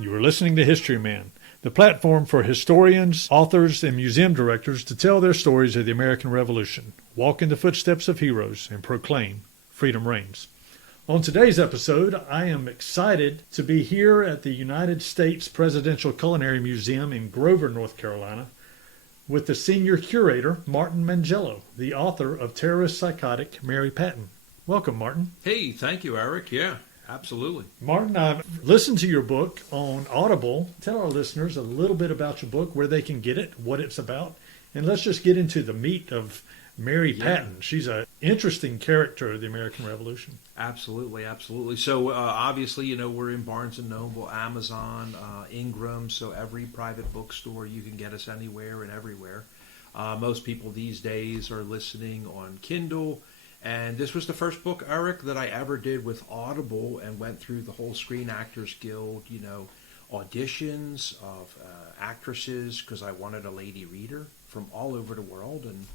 You are listening to Historyman, the platform for historians, authors, and museum directors to tell their stories of the American Revolution, walk in the footsteps of heroes, and proclaim freedom reigns. On today's episode, I am excited to be here at the United States Presidential Culinary Museum in Grover, North Carolina, with the senior curator, Martin Mangiello, the author of Terrorist Psychotic, Mary Patton. Welcome, Martin. Hey, thank you, Eric. Yeah, absolutely. Martin, I've listened to your book on Audible. Tell our listeners a little bit about your book, where they can get it, what it's about, and let's just get into the meat of Mary Patton. She's an interesting character of the American Revolution. Absolutely, absolutely. So obviously, we're in Barnes & Noble, Amazon, Ingram, so every private bookstore, you can get us anywhere and everywhere. Most people these days are listening on Kindle. And this was the first book, Eric, that I ever did with Audible and went through the whole Screen Actors Guild, auditions of actresses because I wanted a lady reader from all over the world. And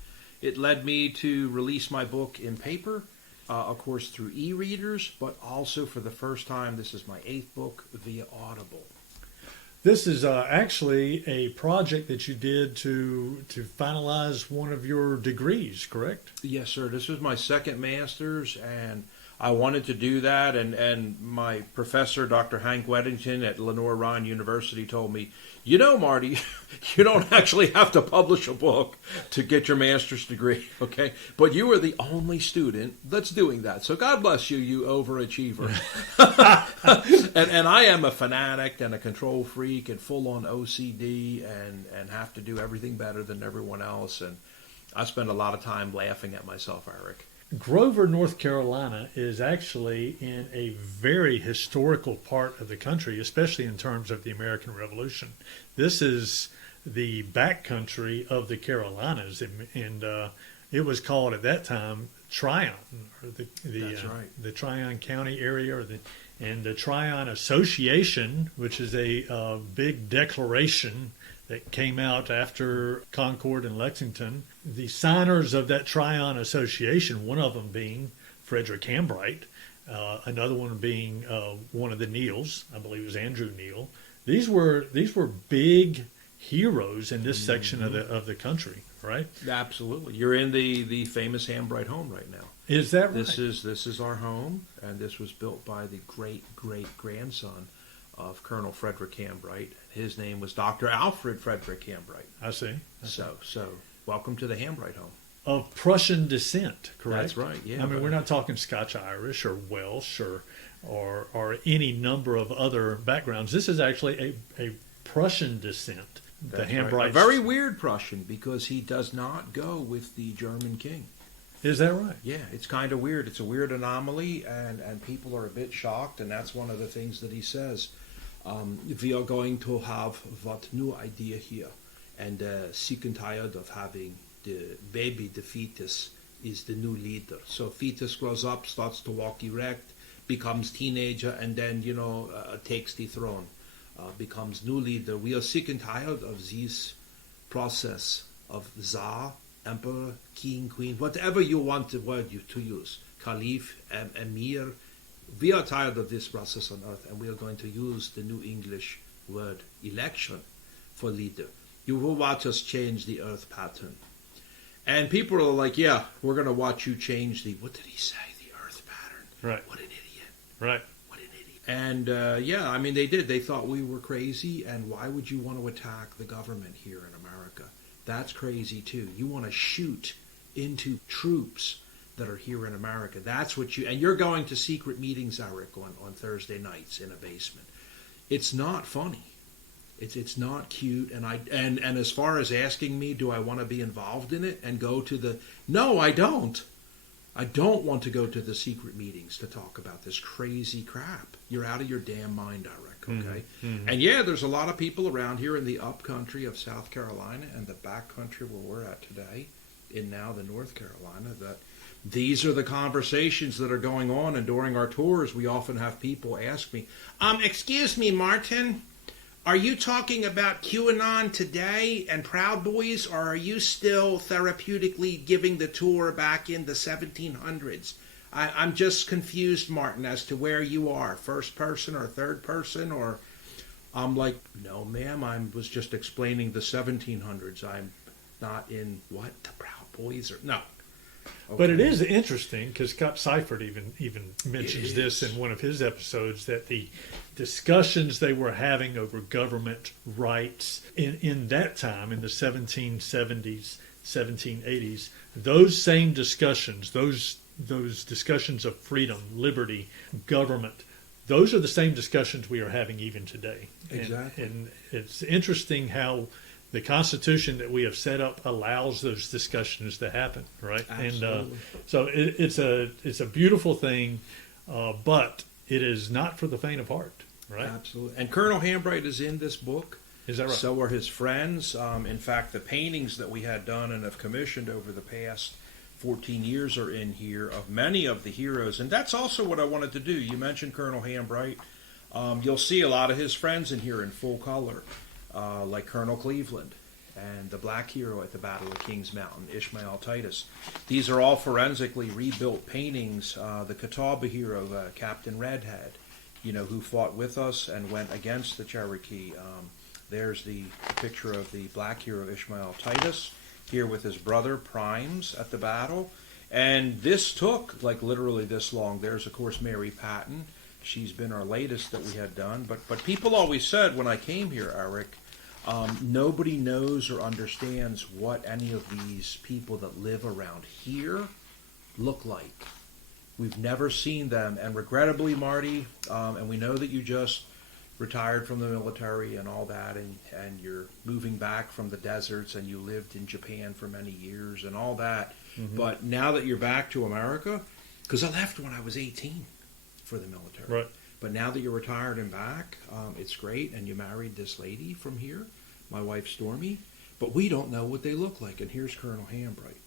it led me to release my book in paper, of course, through e-readers, but also for the first time, this is my 8th book via Audible. This is actually a project that you did to finalize one of your degrees, correct? Yes, sir. This was my second master's, and I wanted to do that. And my professor, Dr. Hank Weddington at Lenore Ryan University, told me, Marty, you don't actually have to publish a book to get your master's degree, okay? But you are the only student that's doing that. So God bless you, you overachiever. and I am a fanatic and a control freak and full-on OCD and have to do everything better than everyone else. And I spend a lot of time laughing at myself, Eric. Grover, North Carolina is actually in a very historical part of the country, especially in terms of the American Revolution. This is the backcountry of the Carolinas, and it was called at that time Tryon, or That's right. The Tryon County area, and the Tryon Association, which is a big declaration that came out after Concord and Lexington. The signers of that Tryon Association, one of them being Frederick Hambright, another one being one of the Neals, I believe it was Andrew Neal. These were big heroes in this section of the country, right? Absolutely. You're in the famous Hambright home right now. Is that right? This is our home, and this was built by the great-great-grandson of Colonel Frederick Hambright. His name was Dr. Alfred Frederick Hambright. I see. So welcome to the Hambright home. Of Prussian descent, correct? That's right, yeah. I mean, we're not talking Scotch-Irish or Welsh or any number of other backgrounds. This is actually a Prussian descent. That's the Hambright. Right. A very weird Prussian, because he does not go with the German king. Is that right? Yeah, it's kind of weird. It's a weird anomaly, and people are a bit shocked, and that's one of the things that he says. We are going to have what new idea here, and sick and tired of having the baby, the fetus, is the new leader. So fetus grows up, starts to walk erect, becomes teenager, and then, takes the throne, becomes new leader. We are sick and tired of this process of Tsar, Emperor, King, Queen, whatever you want the word to use, Caliph, Emir. We are tired of this process on earth, and we are going to use the new English word election for leader. You will watch us change the earth pattern. And people are like, yeah, we're going to watch you change what did he say? The earth pattern. Right. What an idiot. Right. What an idiot. And they did. They thought we were crazy, and why would you want to attack the government here in America? That's crazy, too. You want to shoot into troops that are here in America. That's what and you're going to secret meetings, Eric, on Thursday nights in a basement. It's not funny. It's not cute. And as far as asking me, do I want to be involved in it and go to no, I don't. I don't want to go to the secret meetings to talk about this crazy crap. You're out of your damn mind, Eric, okay? Mm-hmm. And yeah, there's a lot of people around here in the upcountry of South Carolina and the backcountry where we're at today, in now the North Carolina, that these are the conversations that are going on. And during our tours, we often have people ask me, excuse me, Martin, are you talking about QAnon today and Proud Boys, or are you still therapeutically giving the tour back in the 1700s? I'm just confused, Martin, as to where you are, first person or third person, or I'm like, no, ma'am, I was just explaining the 1700s. I'm not in what the Proud Boys or no. Okay. But it is interesting because Scott Seifert even mentions It this is. in one of his episodes, that the discussions they were having over government rights in that time, in the 1770s, 1780s, those same discussions, those discussions of freedom, liberty, government, those are the same discussions we are having even today. Exactly. And it's interesting how the Constitution that we have set up allows those discussions to happen, right? Absolutely. And so it's a beautiful thing, but it is not for the faint of heart, right? Absolutely. And Colonel Hambright is in this book. Is that right? So are his friends. In fact, the paintings that we had done and have commissioned over the past 14 years are in here of many of the heroes. And that's also what I wanted to do. You mentioned Colonel Hambright. You'll see a lot of his friends in here in full color. Like Colonel Cleveland and the black hero at the Battle of Kings Mountain, Ishmael Titus. These are all forensically rebuilt paintings. The Catawba hero, Captain Redhead, who fought with us and went against the Cherokee. There's the picture of the black hero, Ishmael Titus, here with his brother, Primes, at the battle. And this took, like, literally this long. There's, of course, Mary Patton. She's been our latest that we had done. But people always said when I came here, Eric, nobody knows or understands what any of these people that live around here look like. We've never seen them. And regrettably, Marty, and we know that you just retired from the military and all that, and you're moving back from the deserts, and you lived in Japan for many years and all that. Mm-hmm. But now that you're back to America, because I left when I was 18 for the military. Right. But now that you're retired and back, it's great, and you married this lady from here, my wife Stormy, but we don't know what they look like, and here's Colonel Hambright.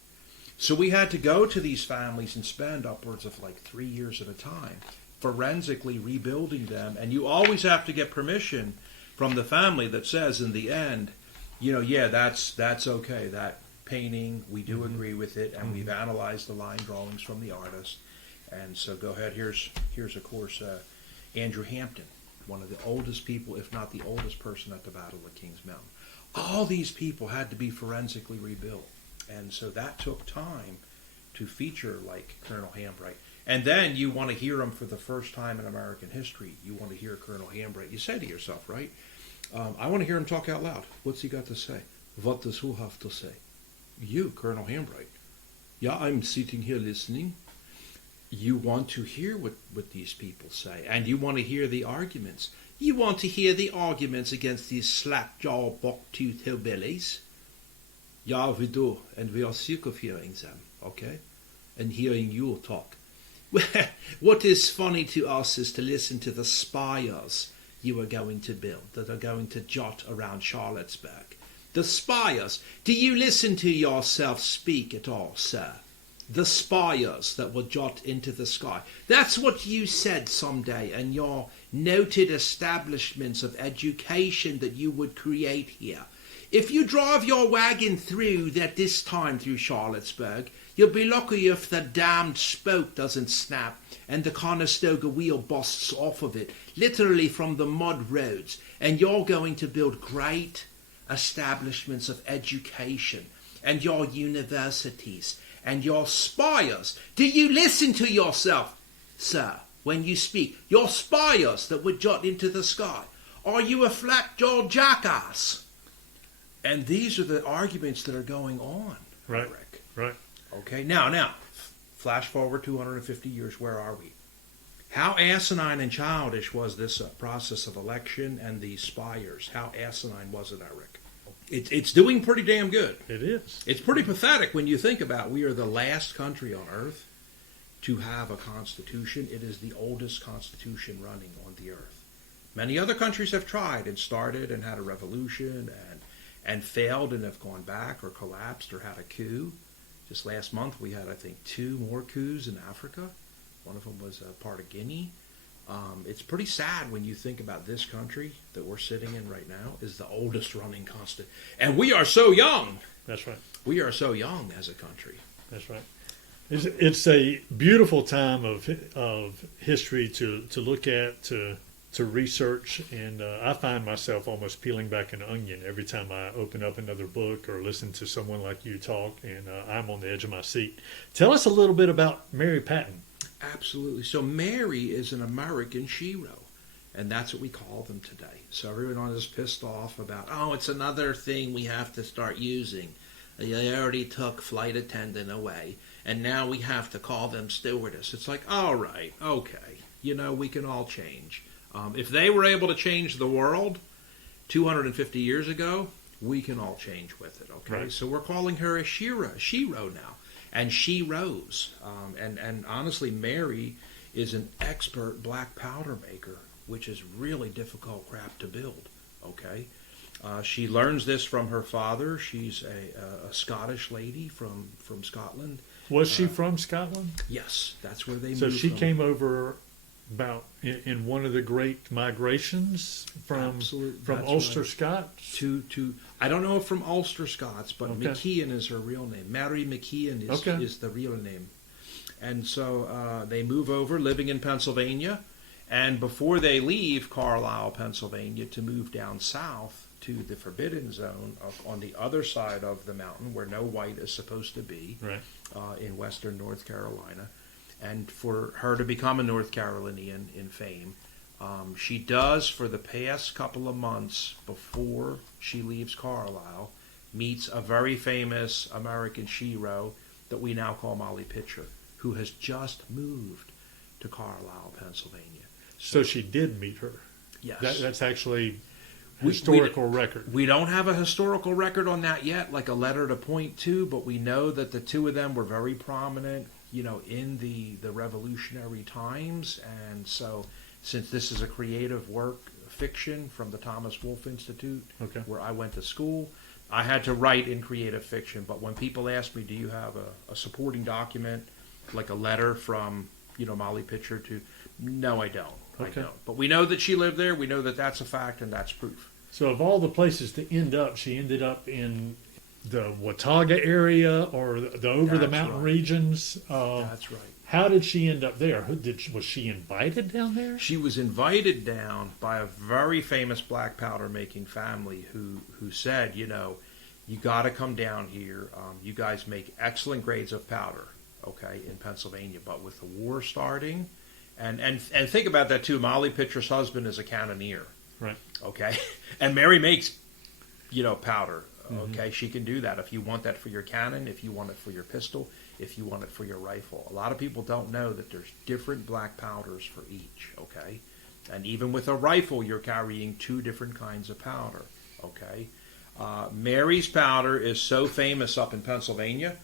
So we had to go to these families and spend upwards of like 3 years at a time forensically rebuilding them, and you always have to get permission from the family that says in the end, yeah, that's okay, that painting, we do agree with it, and we've analyzed the line drawings from the artist. And so go ahead, here's of course Andrew Hampton, one of the oldest people, if not the oldest person at the Battle of Kings Mountain. All these people had to be forensically rebuilt, and so that took time to feature like Colonel Hambright. And then you want to hear him for the first time in American history. You want to hear Colonel Hambright. You say to yourself, right? I want to hear him talk out loud. What's he got to say? What does who have to say? You, Colonel Hambright. Yeah, I'm sitting here listening. You want to hear what these people say, and you want to hear the arguments. You want to hear the arguments against these slap-jaw, buck-toothed hillbillies. Yeah, we do, and we are sick of hearing them, okay? And hearing you talk. What is funny to us is to listen to the spires you are going to build, that are going to jot around Charlottesburg. The spires. Do you listen to yourself speak at all, sir? The spires that will jot into the sky. That's what you said someday, and your noted establishments of education that you would create here. If you drive your wagon through at this time through Charlottesburg, you'll be lucky if the damned spoke doesn't snap and the Conestoga wheel busts off of it, literally from the mud roads. And you're going to build great establishments of education and your universities and your spires. Do you listen to yourself, sir, when you speak? Your spires that would jot into the sky. Are you a flat-jawed jackass? And these are the arguments that are going on, Right. Rick. Right. Okay, now, flash forward 250 years, where are we? How asinine and childish was this process of election and these spires? How asinine was it, Eric? It's doing pretty damn good. It is. It's pretty pathetic when you think about it. We are the last country on earth to have a constitution. It is the oldest constitution running on the earth. Many other countries have tried and started and had a revolution and failed and have gone back or collapsed or had a coup. Just last month we had, I think, 2 more coups in Africa. One of them was a part of Guinea. It's pretty sad when you think about this country that we're sitting in right now is the oldest running constitution. And we are so young. That's right. We are so young as a country. That's right. It's a beautiful time of history to look at, to to research, and I find myself almost peeling back an onion every time I open up another book or listen to someone like you talk, and I'm on the edge of my seat. Tell us a little bit about Mary Patton. Absolutely. So Mary is an American shero, and that's what we call them today. So everyone is pissed off about, oh, it's another thing we have to start using. They already took flight attendant away, and now we have to call them stewardess. It's like, all right, okay, we can all change. If they were able to change the world 250 years ago, we can all change with it, okay? Right. So we're calling her a shero now. And she rose. And honestly, Mary is an expert black powder maker, which is really difficult crap to build. Okay, she learns this from her father. She's a Scottish lady from Scotland. Was she from Scotland? Yes, that's where they moved. So she from. came over about in one of the great migrations from Ulster right. Scots to I don't know if from Ulster Scots, but okay. McKeon is her real name. Mary McKeon is the real name. And so they move over, living in Pennsylvania, and before they leave Carlisle, Pennsylvania, to move down south to the Forbidden Zone on the other side of the mountain where no white is supposed to be, right. In western North Carolina, and for her to become a North Carolinian in fame. She does, for the past couple of months before she leaves Carlisle, meets a very famous American shero that we now call Molly Pitcher, who has just moved to Carlisle, Pennsylvania. So she did meet her. Yes. That's actually historical record. We don't have a historical record on that yet, like a letter to point to, but we know that the two of them were very prominent, in the revolutionary times. And so, since this is a creative work, fiction from the Thomas Wolfe Institute, okay. where I went to school, I had to write in creative fiction. But when people ask me, do you have a supporting document, like a letter from, Molly Pitcher to, no, I don't. Okay. I don't. But we know that she lived there. We know that that's a fact, and that's proof. So of all the places to end up, she ended up in the Watauga area or the over-the-mountain regions. That's right. How did she end up there? Was she invited down there? She was invited down by a very famous black powder making family who said, you got to come down here. You guys make excellent grades of powder, okay, in Pennsylvania. But with the war starting, and think about that too. Molly Pitcher's husband is a cannoneer, right? Okay, and Mary makes, powder. Mm-hmm. Okay, she can do that if you want that for your cannon, if you want it for your pistol, if you want it for your rifle. A lot of people don't know that there's different black powders for each, okay? And even with a rifle, you're carrying two different kinds of powder, okay? Mary's powder is so famous up in Pennsylvania,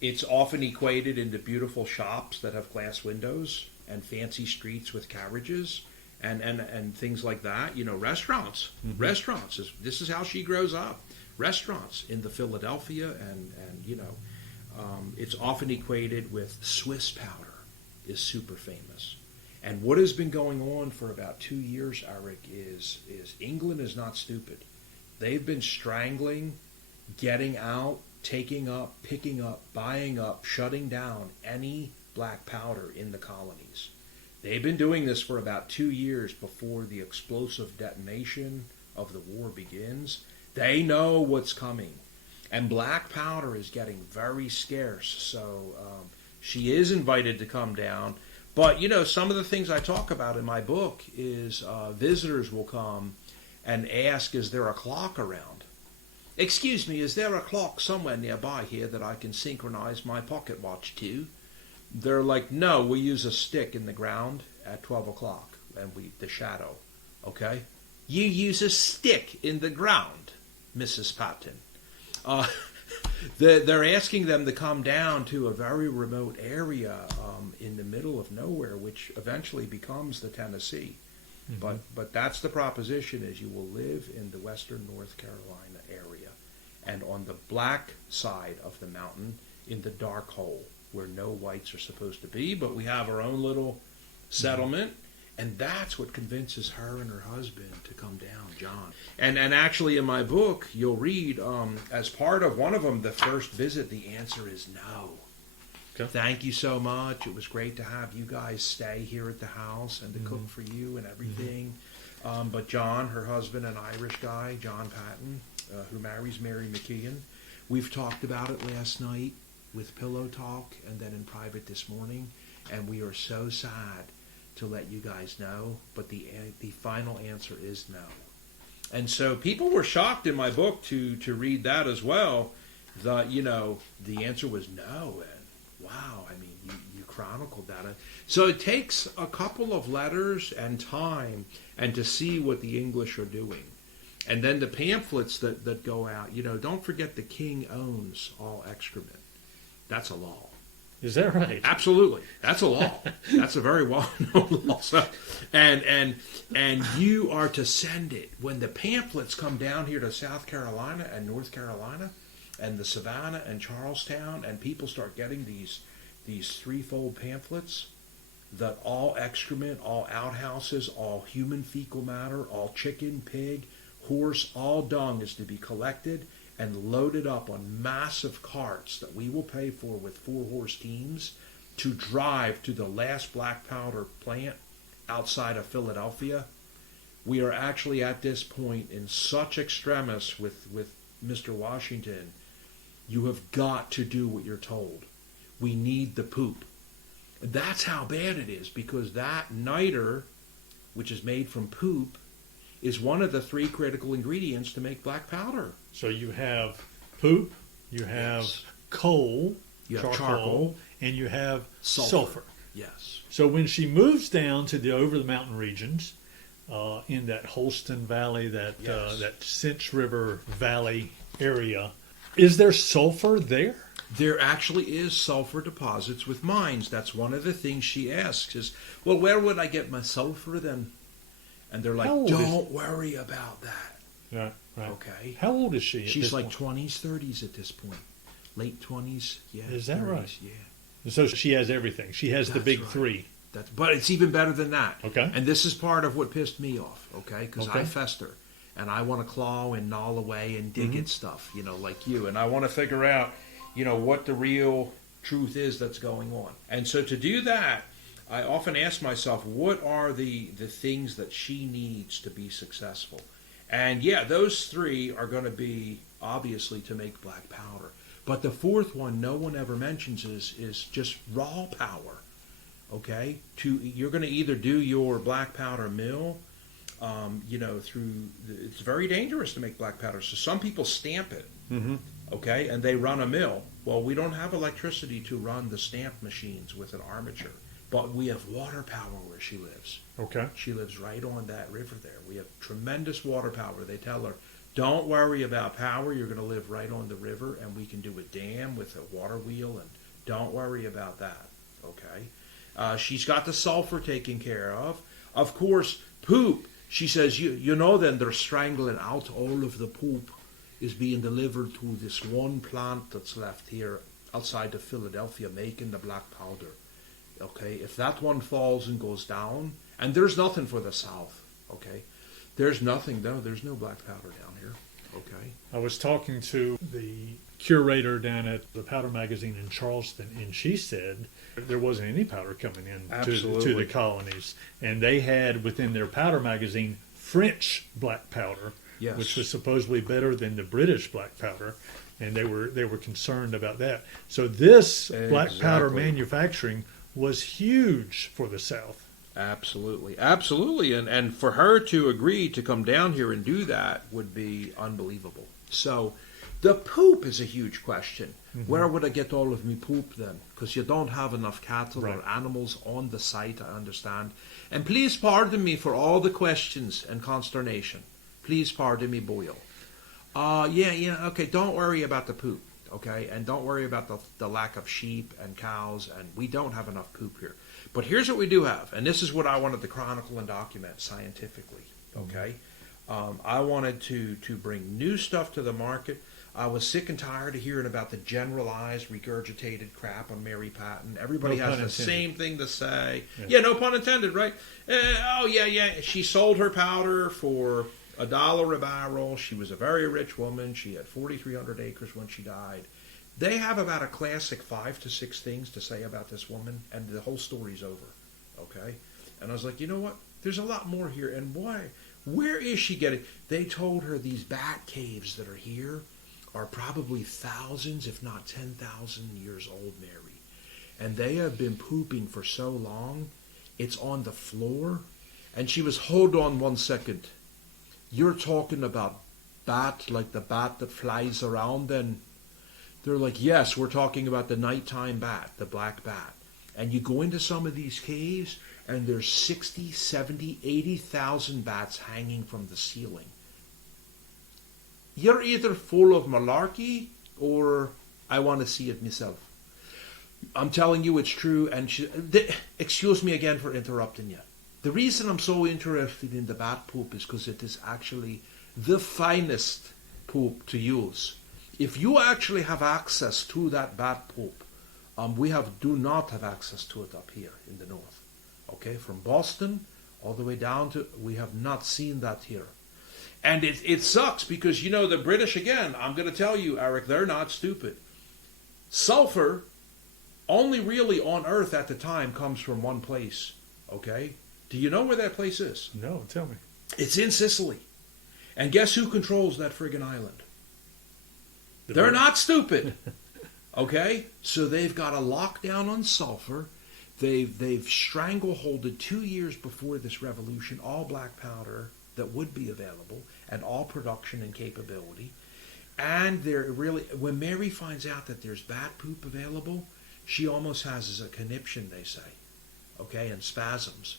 it's often equated into beautiful shops that have glass windows and fancy streets with carriages and things like that. Restaurants. Mm-hmm. Restaurants. This is how she grows up. Restaurants in the Philadelphia and it's often equated with Swiss powder is super famous. And what has been going on for about 2 years, Eric, is England is not stupid. They've been strangling, getting out, taking up, picking up, buying up, shutting down any black powder in the colonies. They've been doing this for about 2 years before the explosive detonation of the war begins. They know what's coming. And black powder is getting very scarce. So she is invited to come down. But, some of the things I talk about in my book is visitors will come and ask, is there a clock around? Excuse me, is there a clock somewhere nearby here that I can synchronize my pocket watch to? They're like, no, we use a stick in the ground at 12 o'clock, and the shadow, okay? You use a stick in the ground, Mrs. Patton. They're asking them to come down to a very remote area in the middle of nowhere, which eventually becomes the Tennessee. Mm-hmm. But that's the proposition, is you will live in the western North Carolina area, and on the black side of the mountain, in the dark hole, where no whites are supposed to be, but we have our own little settlement. And that's what convinces her and her husband to come down, John. And actually in my book, you'll read, as part of one of them, the first visit, the answer is no. Okay. Thank you so much. It was great to have you guys stay here at the house and to cook for you and everything. But John, her husband, an Irish guy, John Patton, who marries Mary McKeon, we've talked about it last night with Pillow Talk and then in private this morning, and we are so sad to let you guys know, but the final answer is no. And so people were shocked in my book to read that as well. The answer was no, and wow, I mean, you chronicled that. So it takes a couple of letters and time and to see what the English are doing. And then the pamphlets that go out, don't forget the king owns all excrement. That's a law. Is that right? Absolutely. That's a law. That's a very well-known law. So, and you are to send it. When the pamphlets come down here to South Carolina and North Carolina and the Savannah and Charlestown, and people start getting these threefold pamphlets, that all excrement, all outhouses, all human fecal matter, all chicken, pig, horse, all dung is to be collected and loaded up on massive carts that we will pay for with 4-horse teams to drive to the last black powder plant outside of Philadelphia. We are actually at this point in such extremis with Mr. Washington. You have got to do what you're told. We need the poop. That's how bad it is, because that niter, which is made from poop, is one of the 3 critical ingredients to make black powder. So you have poop, you have coal, you have charcoal, and you have sulfur. Yes. So when she moves down to the over the mountain regions, in that Holston Valley, that Cinch River Valley area, is there sulfur there? There actually is sulfur deposits with mines. That's one of the things she asks is, well, where would I get my sulfur then? And they're like, don't worry about that. Right. Okay. How old is she? She's like 20s, 30s at this point. Late 20s, yeah. Is that 30s, right? Yeah. So she has everything. She has the big 3. But it's even better than that. Okay. And this is part of what pissed me off, okay? Because I fester. And I want to claw and gnaw away and dig at stuff, like you. And I want to figure out, what the real truth is that's going on. And so to do that, I often ask myself, what are the things that she needs to be successful? And yeah, those 3 are going to be, obviously, to make black powder. But the 4th one no one ever mentions is just raw power, okay? You're going to either do your black powder mill, it's very dangerous to make black powder. So some people stamp it, okay, and they run a mill. Well, we don't have electricity to run the stamp machines with an armature. But we have water power where she lives. Okay. She lives right on that river there. We have tremendous water power. They tell her, don't worry about power. You're going to live right on the river, and we can do a dam with a water wheel, and don't worry about that. Okay. She's got the sulfur taken care of. Of course, poop. She says, then they're strangling out all of the poop is being delivered to this one plant that's left here outside of Philadelphia making the black powder. Okay, if that one falls and goes down, and there's nothing for the South, okay? There's nothing, though. There's no black powder down here, okay? I was talking to the curator down at the Powder Magazine in Charleston, and she said there wasn't any powder coming in to the colonies. And they had, within their Powder Magazine, French black powder, which was supposedly better than the British black powder. And they were concerned about that. So this black powder manufacturing was huge for the South. Absolutely. And for her to agree to come down here and do that would be unbelievable. So the poop is a huge question. Where would I get all of me poop then? Because you don't have enough cattle or animals on the site, I understand. And please pardon me for all the questions and consternation. Please pardon me, Boyle. Okay, don't worry about the poop. Okay, and don't worry about the lack of sheep and cows, and we don't have enough poop here. But here's what we do have, and this is what I wanted to chronicle and document scientifically, okay? I wanted to bring new stuff to the market. I was sick and tired of hearing about the generalized, regurgitated crap on Mary Patton. Everybody has the same thing to say. Yeah, no pun intended, right? She sold her powder for $1 a barrel. She was a very rich woman. She had 4,300 acres when she died. They have about a classic 5 to 6 things to say about this woman, and the whole story's over. Okay? And I was like, you know what? There's a lot more here. And why? Where is she getting? They told her these bat caves that are here are probably thousands, if not 10,000 years old, Mary. And they have been pooping for so long, it's on the floor. And she was, hold on 1 second. You're talking about bat, like the bat that flies around then? They're like, yes, we're talking about the nighttime bat, the black bat. And you go into some of these caves, and there's 60, 70, 80,000 bats hanging from the ceiling. You're either full of malarkey, or I want to see it myself. I'm telling you it's true, and excuse me again for interrupting you. The reason I'm so interested in the bat poop is because it is actually the finest poop to use. If you actually have access to that bat poop, we do not have access to it up here in the north. Okay, from Boston all the way down to, we have not seen that here. And it sucks because, you know, the British, again, I'm going to tell you, Eric, they're not stupid. Sulfur only really on Earth at the time comes from one place. Okay? Do you know where that place is? No, tell me. It's in Sicily. And guess who controls that friggin' island? They're not stupid. Okay? So they've got a lockdown on sulfur. They've strangleholded 2 years before this revolution all black powder that would be available and all production and capability. And they're really, when Mary finds out that there's bat poop available, she almost has a conniption, they say. Okay? And spasms.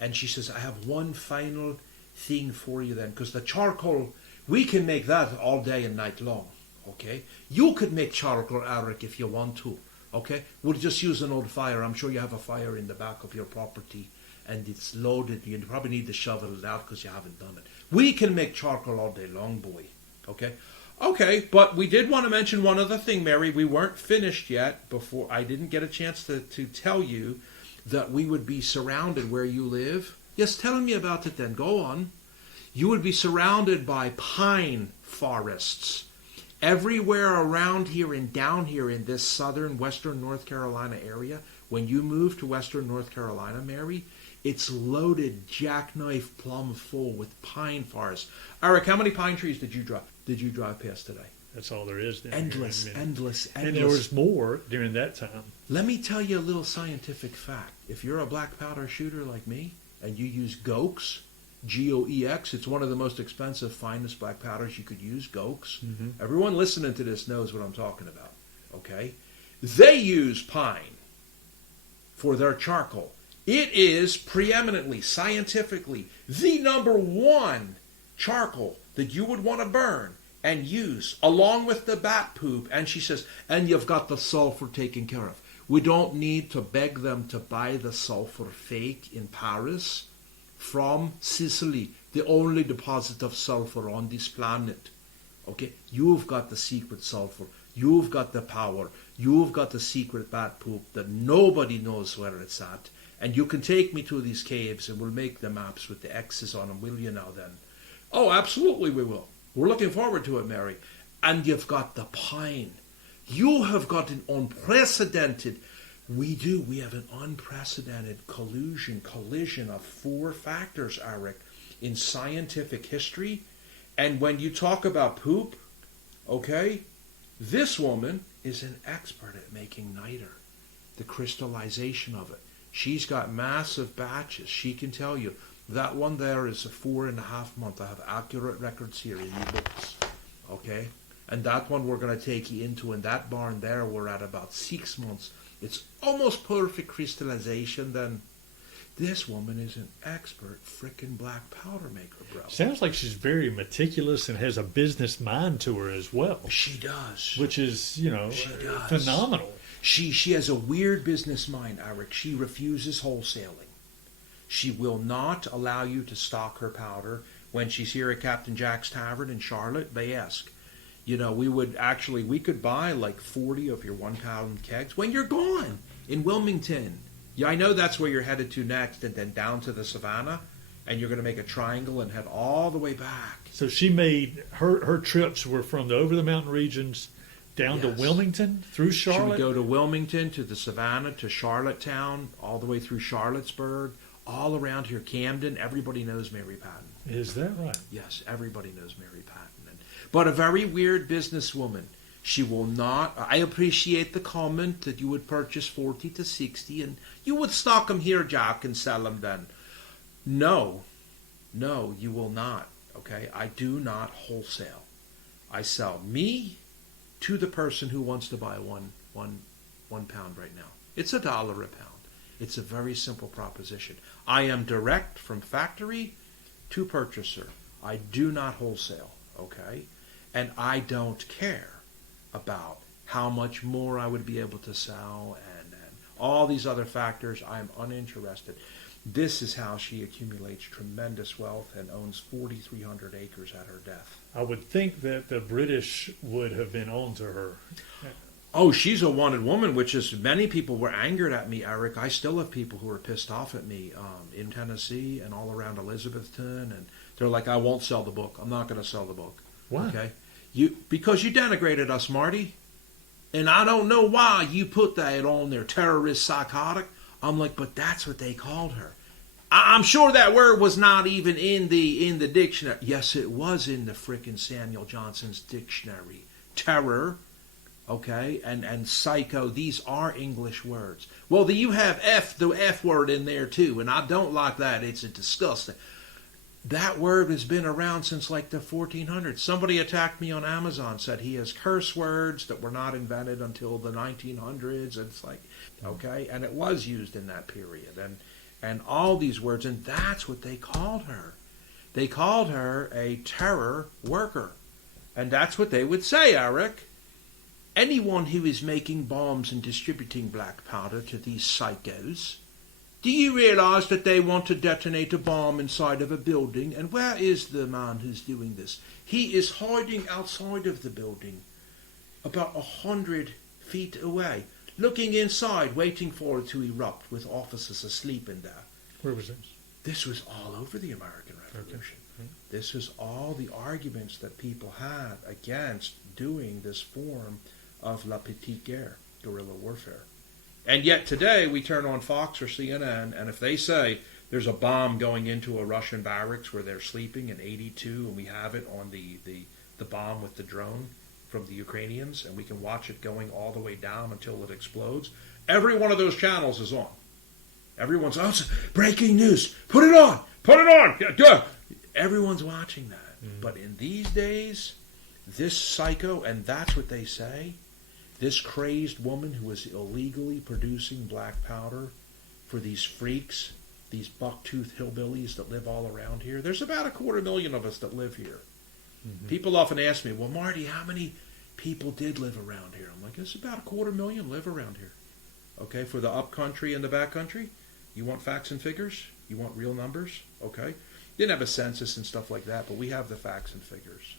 And she says, I have one final thing for you then, because the charcoal, we can make that all day and night long. Okay? You could make charcoal, Eric, if you want to. Okay? We'll just use an old fire. I'm sure you have a fire in the back of your property and it's loaded. You probably need to shovel it out because you haven't done it. We can make charcoal all day long, boy. Okay? Okay, but we did want to mention one other thing, Mary. We weren't finished yet before. I didn't get a chance to tell you that we would be surrounded where you live. Yes, tell me about it then. Go on. You would be surrounded by pine forests. Everywhere around here and down here in this southern, western North Carolina area, when you move to western North Carolina, Mary, it's loaded jackknife plumb full with pine forests. Eric, how many pine trees did you drive past today? That's all there is. Endless. And there was more during that time. Let me tell you a little scientific fact. If you're a black powder shooter like me, and you use Gox, G-O-E-X, it's one of the most expensive, finest black powders you could use, Gox. Mm-hmm. Everyone listening to this knows what I'm talking about, okay? They use pine for their charcoal. It is preeminently, scientifically, the #1 charcoal that you would want to burn and use, along with the bat poop. And she says, and you've got the sulfur taken care of. We don't need to beg them to buy the sulfur fake in Paris from Sicily, the only deposit of sulfur on this planet. Okay, you've got the secret sulfur. You've got the power. You've got the secret bat poop that nobody knows where it's at. And you can take me to these caves and we'll make the maps with the X's on them, will you now then? Oh, absolutely we will. We're looking forward to it, Mary. And you've got the pine. You have got an unprecedented, we have an unprecedented collision of 4 factors, Eric, in scientific history. And when you talk about poop, okay, this woman is an expert at making niter, the crystallization of it. She's got massive batches. She can tell you that one there is a 4.5 month. I have accurate records here in the books. Okay? And that one we're going to take you into. In that barn there, we're at about 6 months. It's almost perfect crystallization. Then this woman is an expert frickin' black powder maker, bro. Sounds like she's very meticulous and has a business mind to her as well. She does. Which is, phenomenal. She has a weird business mind, Eric. She refuses wholesaling. She will not allow you to stock her powder. When she's here at Captain Jack's Tavern in Charlotte, they ask, we could buy like 40 of your 1 pound kegs when you're gone in Wilmington. Yeah, I know that's where you're headed to next, and then down to the Savannah, and you're going to make a triangle and head all the way back. So she made, her trips were from the over the mountain regions Down to Yes. Wilmington, through She would Charlotte? go to Wilmington, to the Savannah, to Charlottetown, all the way through Charlottesburg, all around here, Camden. Everybody knows Mary Patton. Is that right? Yes, everybody knows Mary Patton. But a very weird businesswoman. She will not. I appreciate the comment that you would purchase 40 to 60 and you would stock them here, Jack, and sell them then. No, you will not. Okay, I do not wholesale. I sell me to the person who wants to buy one pound right now. It's $1 a pound. It's a very simple proposition. I am direct from factory to purchaser. I do not wholesale. Okay, and I don't care about how much more I would be able to sell and all these other factors. I'm uninterested. This is how she accumulates tremendous wealth and owns 4,300 acres at her death. I would think that the British would have been on to her. Oh, she's a wanted woman, which is many people were angered at me, Eric. I still have people who are pissed off at me in Tennessee and all around Elizabethton, and they're like, I won't sell the book. I'm not going to sell the book. Why? Okay, because you denigrated us, Marty, and I don't know why you put that on there, terrorist psychotic. I'm like, but that's what they called her. I'm sure that word was not even in the dictionary. Yes, it was in the frickin' Samuel Johnson's dictionary. Terror, okay, and psycho. These are English words. Well, you have the F word in there too, and I don't like that. It's a disgusting. That word has been around since like the 1400s. Somebody attacked me on Amazon, said he has curse words that were not invented until the 1900s. It's like, okay, and it was used in that period, and all these words, and that's what they called her. They called her a terror worker, and that's what they would say, Eric. Anyone who is making bombs and distributing black powder to these psychos, do you realize that they want to detonate a bomb inside of a building? And where is the man who's doing this? He is hiding outside of the building, about 100 feet away, looking inside, waiting for it to erupt with officers asleep in there. Where was this? This was all over the American Revolution. Okay. This was all the arguments that people had against doing this form of la petite guerre, guerrilla warfare. And yet today we turn on Fox or CNN, and if they say there's a bomb going into a Russian barracks where they're sleeping in 82, and we have it on the bomb with the drone from the Ukrainians, and we can watch it going all the way down until it explodes, every one of those channels is on. Everyone's, oh, it's breaking news. Put it on. Put it on. Yeah. Everyone's watching that. Mm-hmm. But in these days, this psycho, and that's what they say, this crazed woman who is illegally producing black powder for these freaks, these buck-toothed hillbillies that live all around here. There's about 250,000 of us that live here. Mm-hmm. People often ask me, well, Marty, how many people did live around here? I'm like, it's about 250,000 live around here. Okay, for the up country and the back country, you want facts and figures? You want real numbers? Okay. Didn't have a census and stuff like that, but we have the facts and figures.